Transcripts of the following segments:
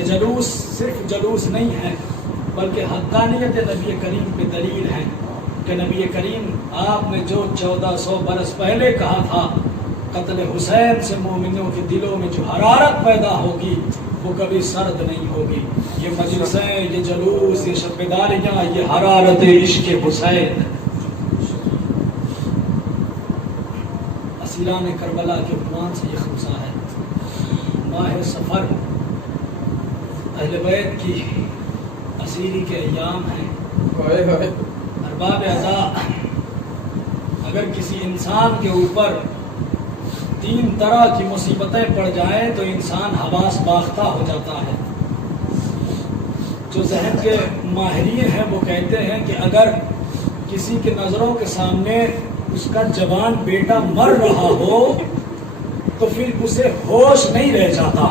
یہ جلوس صرف جلوس نہیں ہے بلکہ حقانیت نبی کریم پہ دلیل ہے کہ نبی کریم آپ نے جو 1400 برس پہلے کہا تھا قتل حسین سے مومنوں کے دلوں میں جو حرارت پیدا ہوگی وہ کبھی سرد نہیں ہوگی. یہ مجلسیں، یہ جلوس، یہ شب بیداریاں، یہ حرارت عشق حسین اسیران کربلا کے عنوان سے یہ خمسہ ہے. ماہ سفر اہل بیت کی اسیری کے ایام ہیں. ارباب عزا، اگر کسی انسان کے اوپر 3 طرح کی مصیبتیں پڑ جائیں تو انسان حواس باختہ ہو جاتا ہے. جو ذہن کے ماہرین ہیں وہ کہتے ہیں کہ اگر کسی کے نظروں کے سامنے اس کا جوان بیٹا مر رہا ہو تو پھر اسے ہوش نہیں رہ جاتا.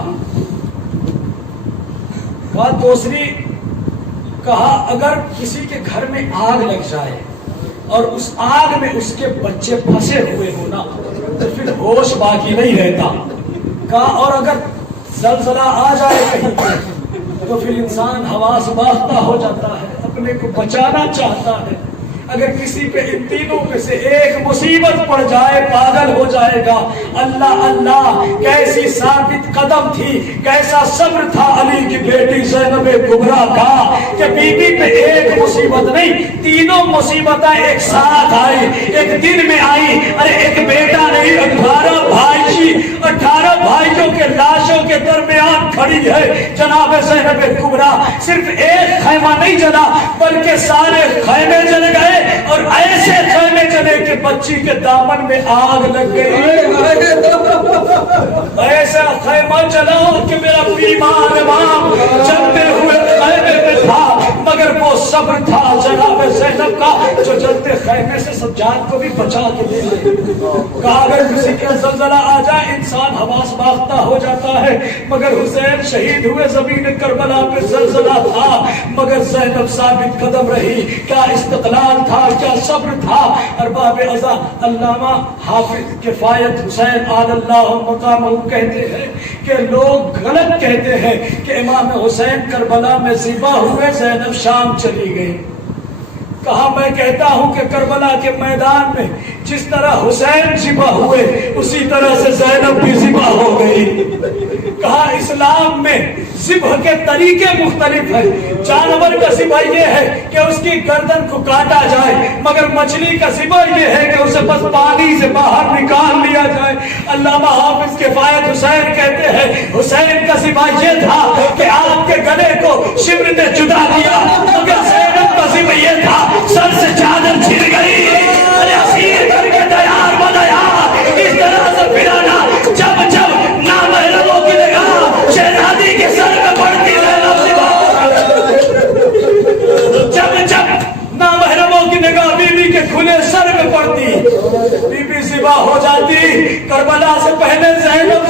بات دوسری کہا اگر کسی کے گھر میں آگ لگ جائے اور اس آگ میں اس کے بچے پھنسے ہوئے ہو نا تو پھر ہوش باقی نہیں رہتا. کہا اور اگر زلزلہ آ جائے کہیں تو پھر انسان حواس باختہ ہو جاتا ہے، اپنے کو بچانا چاہتا ہے. اگر کسی پہ ان تینوں میں سے ایک مصیبت پڑ جائے پاگل ہو جائے گا. اللہ اللہ کیسی ثابت قدم تھی، کیسا صبر تھا علی کی بیٹی زینب کبریٰ کا کہ بی بی پہ ایک مصیبت نہیں 3 مصیبتیں ایک ساتھ آئی، ایک دن میں آئی. ارے ایک بیٹا نہیں 18 بھائیوں کے لاشوں کے درمیان کھڑی ہے جناب زینب کبریٰ. صرف ایک خیمہ نہیں جلا بلکہ سارے خیمے جل گئے اور ایسے خیمے جلے کہ بچی کے دامن میں آگ لگ گئی. ایسا خیمہ جلا کہ میرا بیمار امام جلتے ہوئے خیمے میں تھا مگر وہ صبر تھا جناب زینب کا جو جلتے خیمے سے سب جان کو بھی بچا کے لے آئے. کہا اگر کسی کا زلزلہ آ جائے انسان حواس باختہ ہو جاتا ہے مگر حسین شہید ہوئے زمین کربلا پہ زلزلہ تھا مگر زینب ثابت قدم رہی. کیا استقلال تھا، کیا صبر تھا. ارباب عزا علامہ حافظ کفایت حسین آل اللہ مقامہ کہتے ہیں کہ لوگ غلط کہتے ہیں کہ امام حسین کربلا میں ذبح ہوئے زینب شام چلی گئی. کہا میں کہتا ہوں کہ کربلا کے میدان میں جس طرح حسین ذبح ہوئے اسی طرح سے زینب بھی ذبح ہو گئی. کہا اسلام میں ذبح کے طریقے مختلف ہیں. جانور کا ذبح یہ ہے کہ اس کی گردن کو کاٹا جائے مگر مچھلی کا ذبح یہ ہے کہ اسے بس پانی سے باہر نکال لیا جائے. علامہ حافظ کفایت حسین کہتے ہیں حسین کا ذبح یہ تھا کہ آپ کے گلے کو شبر نے جدا کیا مگر زینب کا ذبح یہ تھا سر سے چادر چھن گئی. ارے اسیر کر کے دیار بنایا اس طرح سے پھرانا جب جب نامحرموں کی نگاہ شہزادی کے سر میں پڑتی جب جب نامحرموں کی نگاہ بی بی کے کھلے سر میں پڑتی بی بی ذبح ہو جاتی. کربلا سے پہلے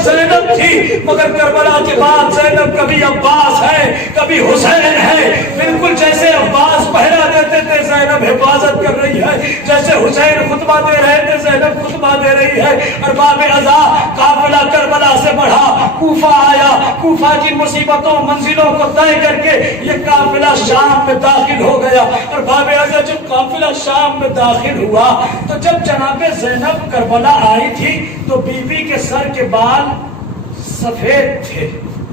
زینب تھی مگر کربلا کے بعد زینب کبھی عباس ہے کبھی حسین ہے. بالکل جیسے عباس پہرا دیتے تھے زینب حفاظت کر رہی ہے، جیسے حسین خطبہ دے رہے تھے زینب خطبہ دے رہی ہے. ارباب عزا قافلہ کربلا سے بڑھا کوفہ آیا. کوفہ کی مصیبتوں منزلوں کو طے کر کے یہ قافلہ شام میں داخل ہو گیا. ارباب عزا جب قافلہ شام میں داخل ہوا تو جب جناب زینب کربلا آئی تھی تو بی بی کے سر کے بال سفید تھے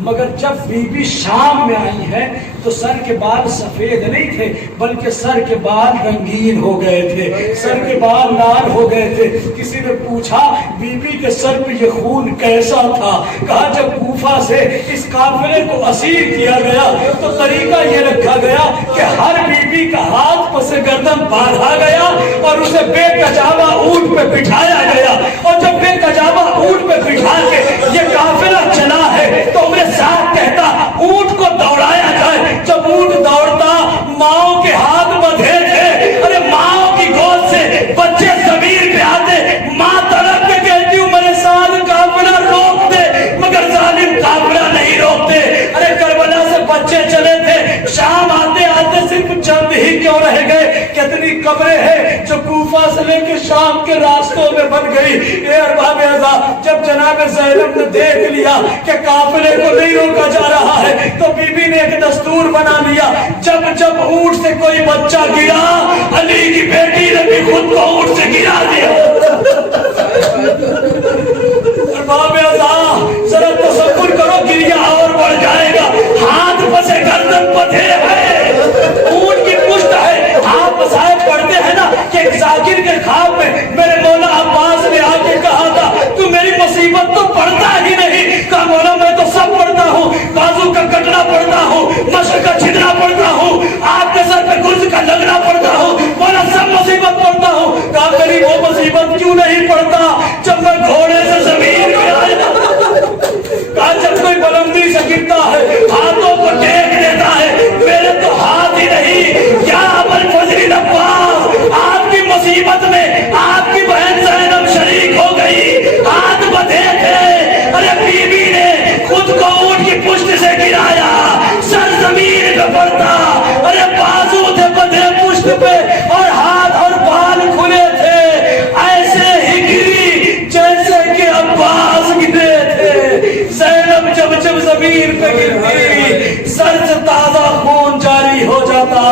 مگر جب بی بی شام میں آئی ہے تو سر کے بال سفید نہیں تھے بلکہ سر کے بال رنگین ہو گئے تھے، سر کے بال لال ہو گئے تھے. کسی نے پوچھا بی بی کے سر پہ یہ خون کیسا تھا؟ کہا جب کوفہ سے اس قافلے کو اسیر کیا گیا تو طریقہ یہ رکھا گیا کہ ہر بی بی کا ہاتھ پس گردن باندھا گیا اور اسے بے کجاوا اونٹ پہ بٹھایا گیا. اور جب بے کجاوا اونٹ پہ بٹھا کے یہ قافلہ چلا ہے تو میرے ساتھ کہتا اونٹ کو دوڑایا جائے. جب اونٹ دوڑتا ماؤں کے ہاتھ بندھے تھے. ارے ماؤں کی گود سے بچے زمین پہ آتے ماں تڑپ کے کہتی ہوں میرے ساتھ قافلہ روک دے مگر ظالم قافلہ نہیں روکتے. ارے کربلا سے بچے چلے تھے شام آتے آتے صرف چند ہی کیوں رہ گئے. کتنی قبریں ہیں جو کوفہ سے لے کے شام کے راستوں میں بن گئی. اے ارباب عزا جب جناب زینب نے دیکھ لیا کہ قافلے کو نہیں روکا جا رہا ہے تو بی بچہ گرا، علی کی بیٹی نے بھی خود کو اونٹ سے گرا دیا۔ باب ازاں ذرا تصور کرو، گریا اور بڑھ جائے گا، ہاتھ پسے گردن پدھے ہے، اونٹ کی پشت ہے۔ آپ مسائب پڑھتے ہیں نا کہ ایک ذاکر کے خواب میں میرے مولا عباس نے آ کے کہا تھا تو میری مصیبت تو پڑھتا ہی نہیں۔ کہا مولا میں تو سب پڑھتا ہوں، بازو کا کٹنا پڑھتا ہوں، مشق کا چھدنا پڑھتا ہوں، آپ کے سر پہ گرز کا لگنا پڑھتا ہوں، مولا سب مصیبت پڑھتا ہوں۔ کہا میری وہ مصیبت کیوں نہیں پڑھتا جب میں گھوڑے سے زمین پہ آیا؟ کہا جب کوئی بلندی سے گرتا ہے ہاتھوں کو ٹیک دیتا ہے، میرے تو ہاتھ ہی نہیں۔ کیا ابل فضل عباس آپ کی مصیبت میں آپ کی بہن زینب شریک ہو گئی، ہاتھ بدھے تھے، ارے بی بی نے خود کو اونٹ کی پشت سے گرایا، سر زمین پہ پڑتا، ارے بازو تھے بدھے پشت پہ اور ہاتھ اور بال کھلے تھے، ایسے ہی گری جیسے کہ عباس گرے تھے۔ زینب جب زمین پہ گرتی سر سے تازہ خون جاری ہو جاتا،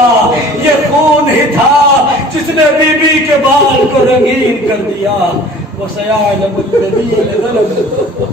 یہ خون ہی تھا جس نے بی بی کے بال کو رنگین کر دیا۔ وَسَيَعْلَمُ الَّذِينَ ظَلَمُوا